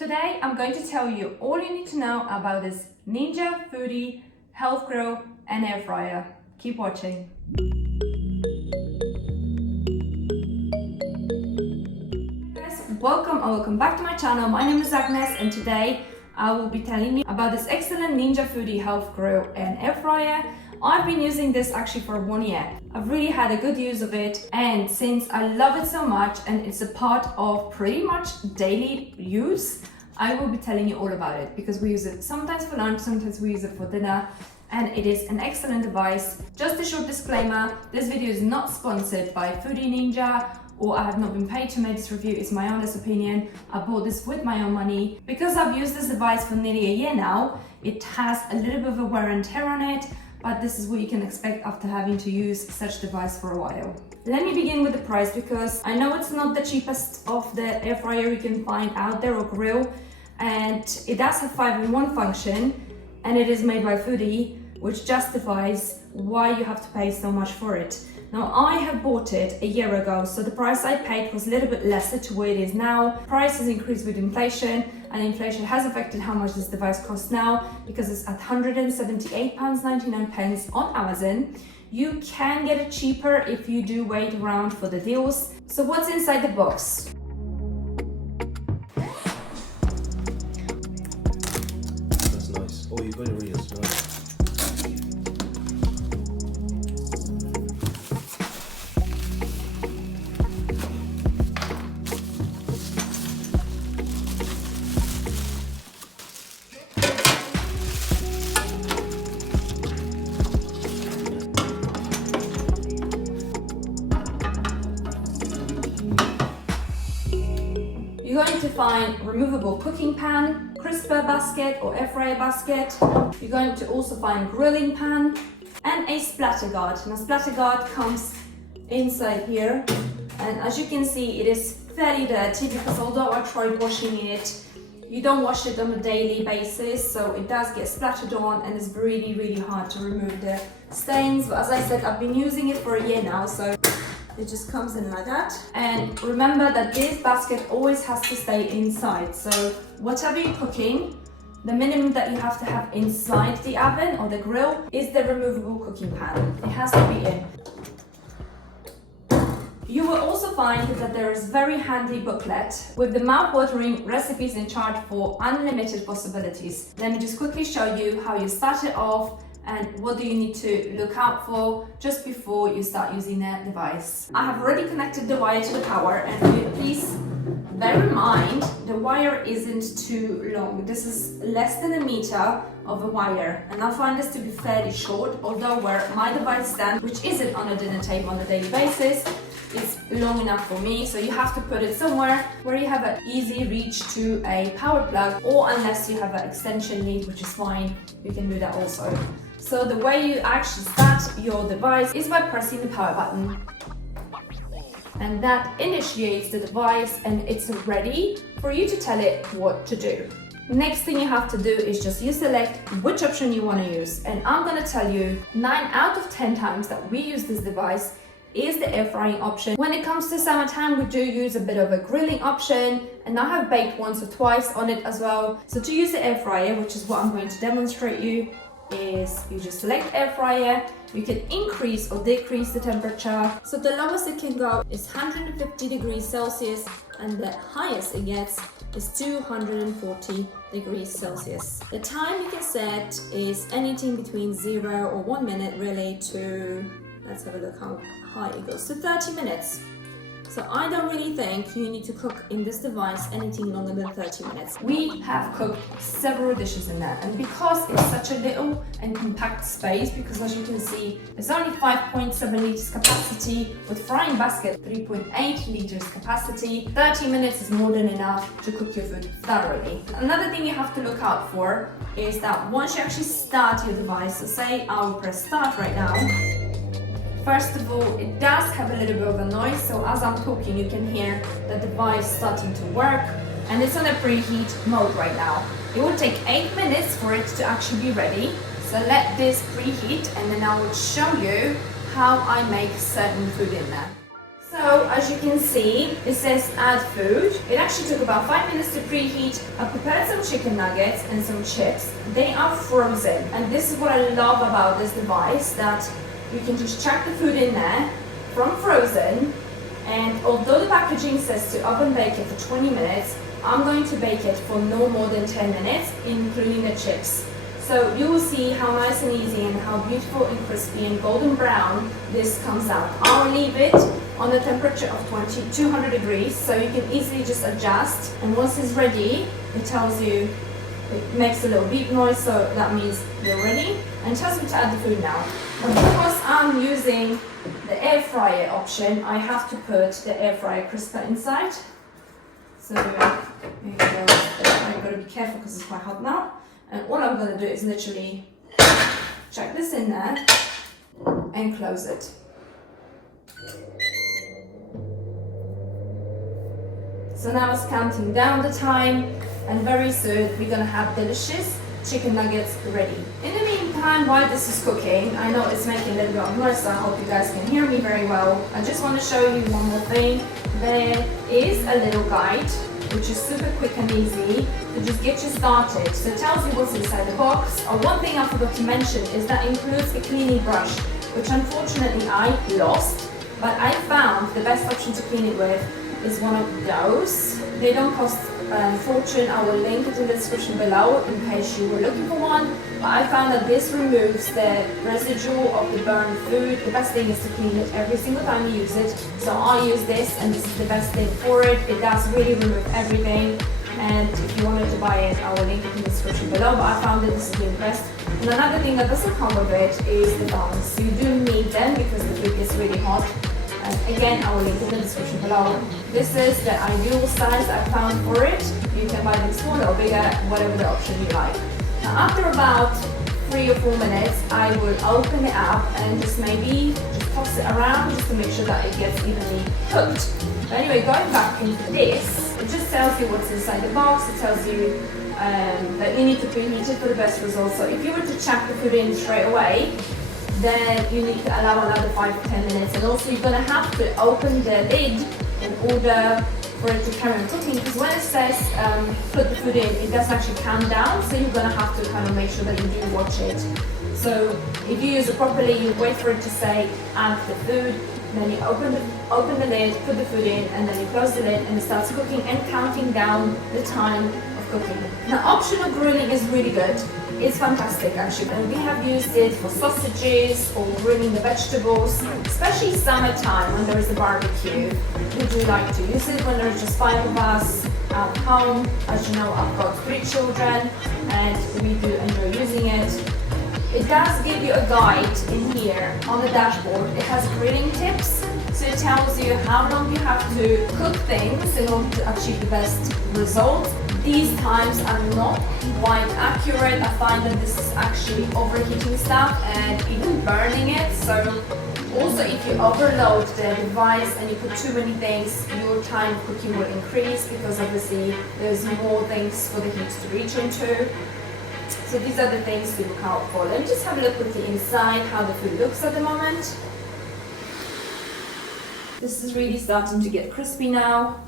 Today I'm going to tell you all you need to know about this Ninja Foodi health grill and air fryer. Keep watching. Guys, welcome back to my channel. My name is Agnes and today I will be telling you about this excellent Ninja Foodi health grill and air fryer. I've been using this actually for 1 year. I've really had a good use of it, and since I love it so much and it's a part of pretty much daily use, I will be telling you all about it because we use it sometimes for lunch, sometimes we use it for dinner, and it is an excellent device. Just a short disclaimer, this video is not sponsored by Foodi Ninja, or I have not been paid to make this review. It's my honest opinion. I bought this with my own money. Because I've used this device for nearly a year now, it has a little bit of a wear and tear on it, but this is what you can expect after having to use such device for a while. Let me begin with the price because I know it's not the cheapest of the air fryer you can find out there or grill, and it does have 5-in-1 function, and it is made by Foodi, which justifies why you have to pay so much for it. Now, I have bought it a year ago, so the price I paid was a little bit lesser to where it is now. Prices increased with inflation, and inflation has affected how much this device costs now because it's at £178.99 on Amazon. You can get it cheaper if you do wait around for the deals. So what's inside the box? That's nice. Oh, you've got it really nice. You're going to find removable cooking pan, crisper basket or air fryer basket. You're going to also find grilling pan and a splatter guard. Now, splatter guard comes inside here, and as you can see, it is fairly dirty because although I tried washing it, you don't wash it on a daily basis, so it does get splattered on and it's really hard to remove the stains. But as I said, I've been using it for a year now, so it just comes in like that. And remember that this basket always has to stay inside. So whatever you're cooking, the minimum that you have to have inside the oven or the grill is the removable cooking pan. It has to be in. You will also find that there is very handy booklet with the mouth-watering recipes in charge for unlimited possibilities. Let me just quickly show you how you start it off and what do you need to look out for just before you start using the device. I have already connected the wire to the power, and please bear in mind the wire isn't too long. This is less than 1 meter of a wire, and I find this to be fairly short, although where my device stands, which isn't on a dinner table on a daily basis, it's long enough for me. So you have to put it somewhere where you have an easy reach to a power plug, or unless you have an extension lead, which is fine, you can do that also. So the way you actually start your device is by pressing the power button, and that initiates the device and it's ready for you to tell it what to do. Next thing you have to do is just you select which option you want to use, and I'm going to tell you 9 out of 10 times that we use this device is the air frying option. When it comes to summertime, we do use a bit of a grilling option, and I have baked once or twice on it as well. So to use the air fryer, which is what I'm going to demonstrate you, is you just select air fryer. You can increase or decrease the temperature. So the lowest it can go is 150 degrees Celsius, and the highest it gets is 240 degrees Celsius. The time you can set is anything between 0 or 1 minute really to, let's have a look how high it goes, to 30 minutes. So I don't really think you need to cook in this device anything longer than 30 minutes. We have cooked several dishes in there, and because it's such a little and compact space, because as you can see, there's only 5.7 liters capacity, with frying basket 3.8 liters capacity, 30 minutes is more than enough to cook your food thoroughly. Another thing you have to look out for is that once you actually start your device, so say I will press start right now, first of all, it does have a little bit of a noise, so as I'm talking you can hear the device starting to work, and it's on a preheat mode right now. It will take 8 minutes for it to actually be ready, so let this preheat and then I will show you how I make certain food in there. So as you can see, it says add food. It actually took about 5 minutes to preheat. I prepared some chicken nuggets and some chips. They are frozen, and this is what I love about this device, that you can just chuck the food in there from frozen, and although the packaging says to oven bake it for 20 minutes, I'm going to bake it for no more than 10 minutes, including the chips. So you will see how nice and easy and how beautiful and crispy and golden brown this comes out. I'll leave it on a temperature of 200 degrees, so you can easily just adjust. And once it's ready, it tells you, it makes a little beep noise, so that means they're ready. And tells me to add the food now. And because I'm using the air fryer option, I have to put the air fryer crisper inside. So I've got to be careful because it's quite hot now. And all I'm going to do is literally chuck this in there and close it. So now it's counting down the time, and very soon we're going to have delicious chicken nuggets ready. In the meantime, while this is cooking, I know it's making a little bit of noise, so I hope you guys can hear me very well. I just want to show you one more thing. There is a little guide which is super quick and easy to just get you started. So it tells you what's inside the box. One thing I forgot to mention is that includes a cleaning brush, which unfortunately I lost, but I found the best option to clean it with is one of those. They don't cost a fortune. I will link it in the description below in case you were looking for one. But I found that this removes the residue of the burned food. The best thing is to clean it every single time you use it. So I use this, and this is the best thing for it. It does really remove everything. And if you wanted to buy it, I will link it in the description below. But I found that this is the best. And another thing that doesn't come with it is the tongs. You do need them because the food gets really hot. And again, I will link it in the description below. This is the ideal size I found for it. You can buy them smaller or bigger, whatever the option you like. Now, after about 3 or 4 minutes, I will open it up and just maybe toss it around just to make sure that it gets evenly cooked. But anyway, going back into this, it just tells you what's inside the box. It tells you that you need to preheat it for the best results. So if you were to chuck the food in straight away, then you need to allow another 5 to 10 minutes. And also you're going to have to open the lid in order for it to carry on cooking, because when it says put the food in, it does actually count down, so you're going to have to kind of make sure that you do watch it. So if you use it properly, you wait for it to say add the food, then you open the lid, put the food in, and then you close the lid, and it starts cooking and counting down the time of cooking. Now, optional grilling is really good. It's fantastic actually, and we have used it for sausages or grilling the vegetables, especially summertime when there is a barbecue. We do like to use it when there's just 5 of us at home. As you know, I've got 3 children and we do enjoy using it. It does give you a guide in here on the dashboard. It has grilling tips, so it tells you how long you have to cook things in order to achieve the best results. These times are not quite accurate. I find that this is actually overheating stuff and even burning it. So also if you overload the device and you put too many things, your time of cooking will increase because obviously there's more things for the heat to reach into. So these are the things to look out for. Let me just have a look at the inside, how the food looks at the moment. This is really starting to get crispy now.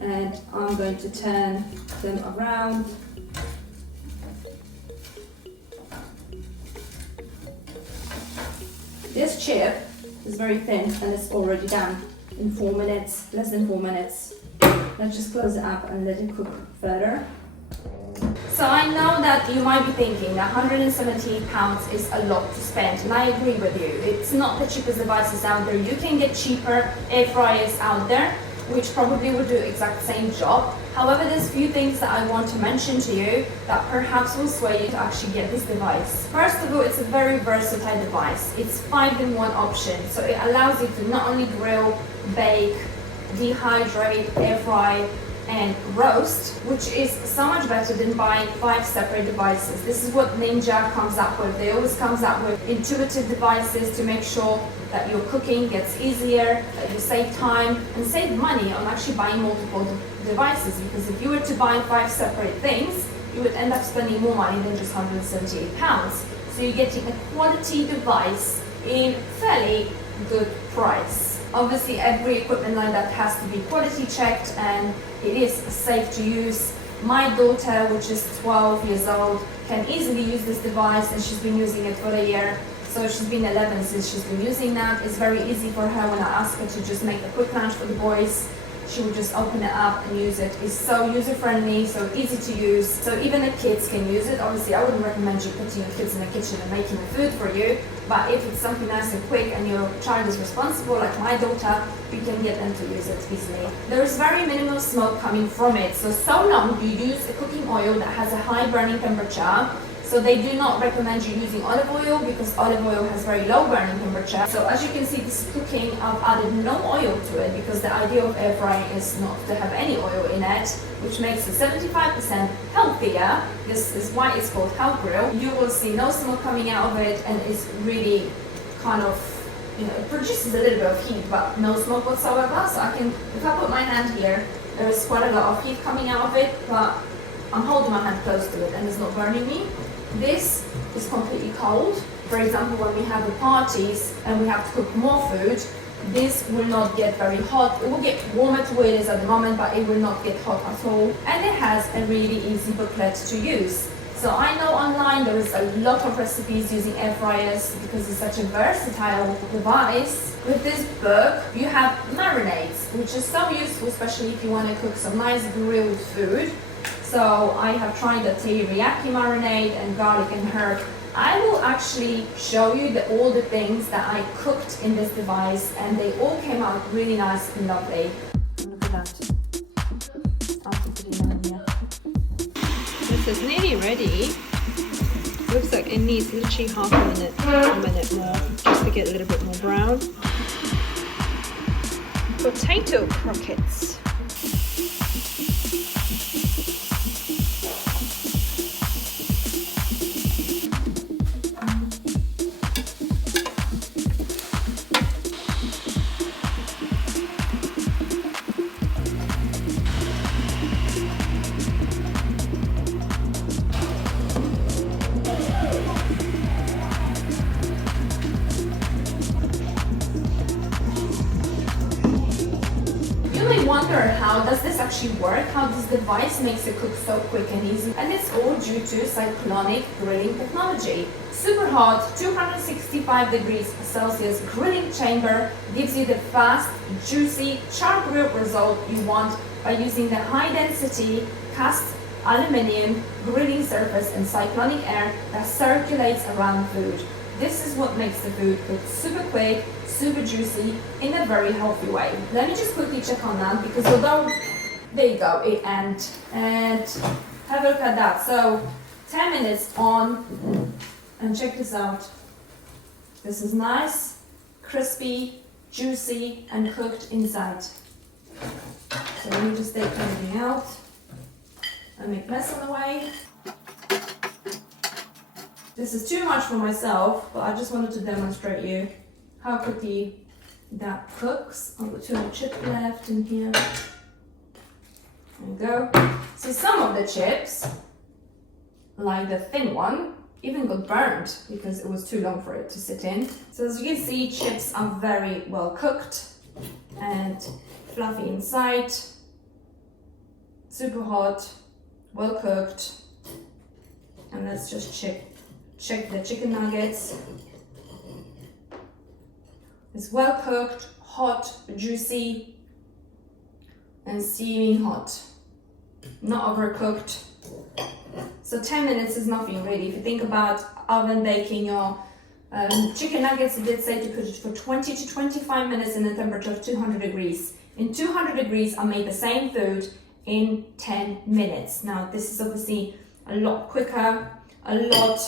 And I'm going to turn them around. This chip is very thin and it's already done in 4 minutes, less than 4 minutes. Let's just close it up and let it cook further. So I know that you might be thinking that £170 is a lot to spend, and I agree with you. It's not the cheapest devices out there. You can get cheaper air fryers out there, which probably will do the exact same job. However, there's a few things that I want to mention to you that perhaps will sway you to actually get this device. First of all, it's a very versatile device. It's 5-in-1 option, so it allows you to not only grill, bake, dehydrate, air fry, and roast, which is so much better than buying 5 separate devices. This is what Ninja comes up with. They always comes up with intuitive devices to make sure that your cooking gets easier, that you save time and save money on actually buying multiple devices, because if you were to buy 5 separate things, you would end up spending more money than just £178. So you're getting a quality device in fairly good price. Obviously, every equipment like that has to be quality checked and it is safe to use. My daughter, which is 12 years old, can easily use this device and she's been using it for a year. So she's been 11 since she's been using that. It's very easy for her when I ask her to just make a quick lunch for the boys. She will just open it up and use it. It's so user-friendly, so easy to use. So even the kids can use it. Obviously, I wouldn't recommend you putting your kids in the kitchen and making the food for you. But if it's something nice and quick and your child is responsible, like my daughter, we can get them to use it easily. There is very minimal smoke coming from it. So long you use a cooking oil that has a high burning temperature. So they do not recommend you using olive oil because olive oil has very low burning temperature. So as you can see, this is cooking. I've added no oil to it because the idea of air frying is not to have any oil in it, which makes it 75% healthier. This is why it's called health grill. You will see no smoke coming out of it, and it's really kind of, you know, it produces a little bit of heat, but no smoke whatsoever. So I can, if I put my hand here, there is quite a lot of heat coming out of it, but I'm holding my hand close to it and it's not burning me. This is completely cold. For example, when we have the parties and we have to cook more food, this will not get very hot. It will get warmer to where it is at the moment, but it will not get hot at all. And it has a really easy booklet to use. So I know online there is a lot of recipes using air fryers because it's such a versatile device. With this book, you have marinades, which is so useful, especially if you want to cook some nice grilled food. So I have tried the teriyaki marinade and garlic and herb. I will actually show you all the things that I cooked in this device, and they all came out really nice and lovely. Look at that. After putting that in here. This is nearly ready. Looks like it needs literally half a minute more, just to get a little bit more brown. Potato croquettes. Wonder how does this actually work? How this device makes it cook so quick and easy? And it's all due to cyclonic grilling technology. Super hot, 265 degrees Celsius grilling chamber gives you the fast, juicy char grill result you want by using the high density cast aluminium grilling surface and cyclonic air that circulates around food. This is what makes the food cook super quick, super juicy, in a very healthy way. Let me just quickly check on that, because although, there you go, it and have a look at that. So 10 minutes on, and check this out. This is nice, crispy, juicy, and cooked inside. So let me just take everything out and make mess on the way. This is too much for myself, but I just wanted to demonstrate you how quickly that cooks. I've got 2 more chips left in here. There we go. See, some of the chips, like the thin one, even got burned because it was too long for it to sit in. So as you can see, chips are very well cooked and fluffy inside, super hot, well cooked. And let's just check the chicken nuggets. It's well cooked, hot, juicy, and steaming hot. Not overcooked. So 10 minutes is nothing really. If you think about oven baking your chicken nuggets, it did say to put it for 20 to 25 minutes in a temperature of 200 degrees. In 200 degrees, I made the same food in 10 minutes. Now this is obviously a lot quicker, a lot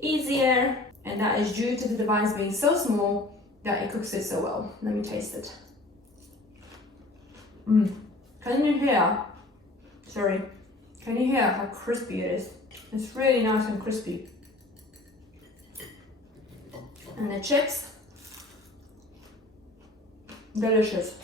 easier, and that is due to the device being so small that it cooks it so well. Let me taste it. Can you hear? Sorry. Can you hear how crispy it is? It's really nice and crispy. And the chips, delicious.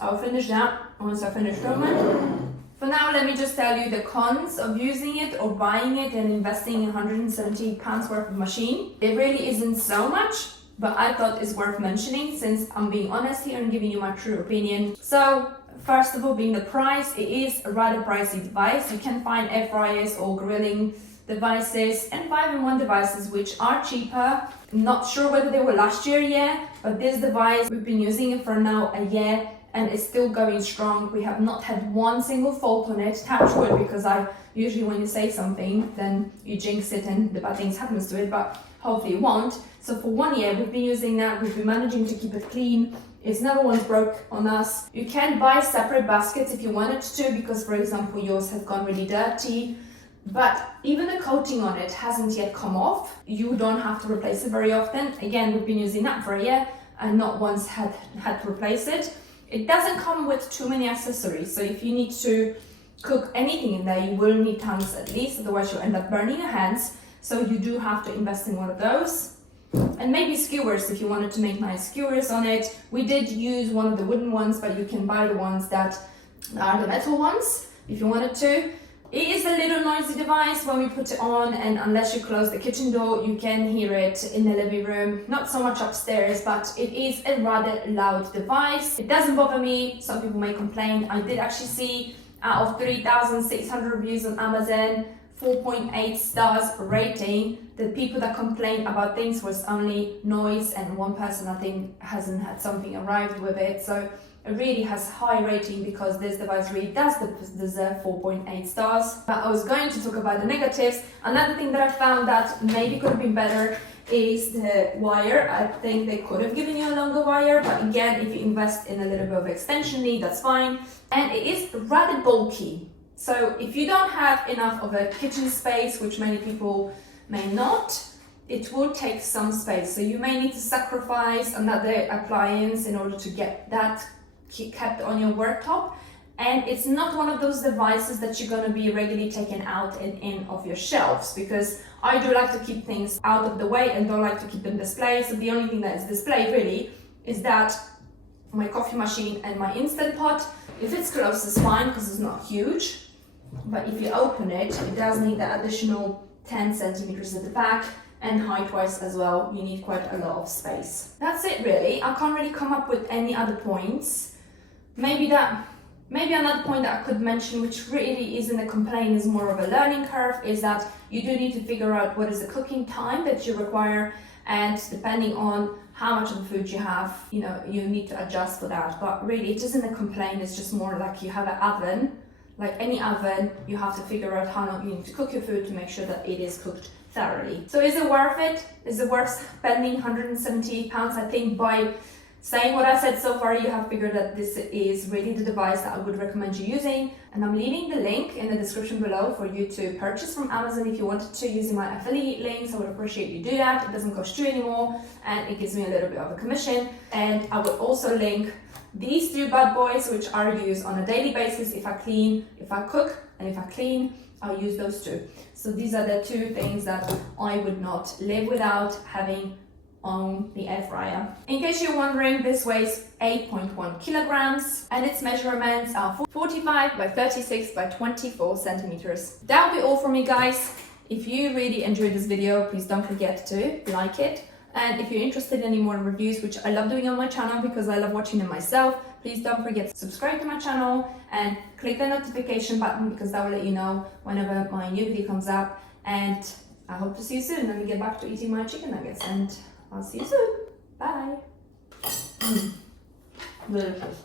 I'll finish that once I finish filming. For now, let me just tell you the cons of using it or buying it and investing in £170 worth of machine. It really isn't so much. but I thought it's worth mentioning since I'm being honest here and giving you my true opinion. So first of all, being the price, it is a rather pricey device. You can find air fryers or grilling devices and 5-in-1 devices which are cheaper. Not sure whether they were last year yet, but this device, we've been using it for now a year and it's still going strong. We have not had one single fault on it, touch wood, because I usually when you say something then you jinx it and the bad things happens to it, but hopefully it won't. So for 1 year we've been using that, we've been managing to keep it clean. It's never once broke on us. You can buy separate baskets if you wanted to, because for example yours have gone really dirty, but even the coating on it hasn't yet come off. You don't have to replace it very often. Again, we've been using that for a year and not once had to replace it. It doesn't come with too many accessories, so if you need to cook anything in there, you will need tongs at least, otherwise you'll end up burning your hands. So you do have to invest in one of those. And maybe skewers if you wanted to make nice skewers on it. We did use one of the wooden ones, but you can buy the ones that are the metal ones if you wanted to. It is a little noisy device when we put it on, and unless you close the kitchen door, you can hear it in the living room. Not so much upstairs, but it is a rather loud device. It doesn't bother me. Some people may complain. I did actually see out of 3,600 reviews on Amazon, 4.8 stars rating. The people that complained about things was only noise, and one person I think hasn't had something arrived with it. So it really has high rating because this device really does deserve 4.8 stars. But I was going to talk about the negatives. Another thing that I found that maybe could have been better is the wire. I think they could have given you a longer wire, but again, if you invest in a little bit of extension lead, that's fine. And it is rather bulky. So if you don't have enough of a kitchen space, which many people may not, it will take some space. So you may need to sacrifice another appliance in order to get that kept on your worktop. And it's not one of those devices that you're going to be regularly taken out and in of your shelves, because I do like to keep things out of the way and don't like to keep them displayed. So the only thing that is displayed really is that my coffee machine and my Instant Pot. If it's closed, it's fine because it's not huge, but if you open it, it does need that additional 10 centimeters at the back, and height-wise as well, you need quite a lot of space. That's it really. I can't really come up with any other points. Maybe another point that I could mention, which really isn't a complaint, is more of a learning curve, is that you do need to figure out what is the cooking time that you require, and depending on how much of the food you have, you know, you need to adjust for that. But really, it isn't a complaint, it's just more like you have an oven. Like any oven, you have to figure out how long you need to cook your food to make sure that it is cooked thoroughly. So is it worth it? Is it worth spending £178? I think by saying what I said so far, you have figured that this is really the device that I would recommend you using. And I'm leaving the link in the description below for you to purchase from Amazon if you wanted to, using my affiliate links. I would appreciate you do that. It doesn't cost you anymore and it gives me a little bit of a commission. And I will also link these two bad boys, which are used on a daily basis. If I clean, if I cook, and if I clean, I'll use those two. So these are the two things that I would not live without having on the air fryer. In case you're wondering, this weighs 8.1 kilograms and its measurements are 45 by 36 by 24 centimeters. That'll be all from me, guys. If you really enjoyed this video, please don't forget to like it. And if you're interested in any more reviews, which I love doing on my channel because I love watching them myself, please don't forget to subscribe to my channel and click the notification button, because that will let you know whenever my new video comes up. And I hope to see you soon. Let me get back to eating my chicken nuggets and I'll see you soon. Bye. Delicious.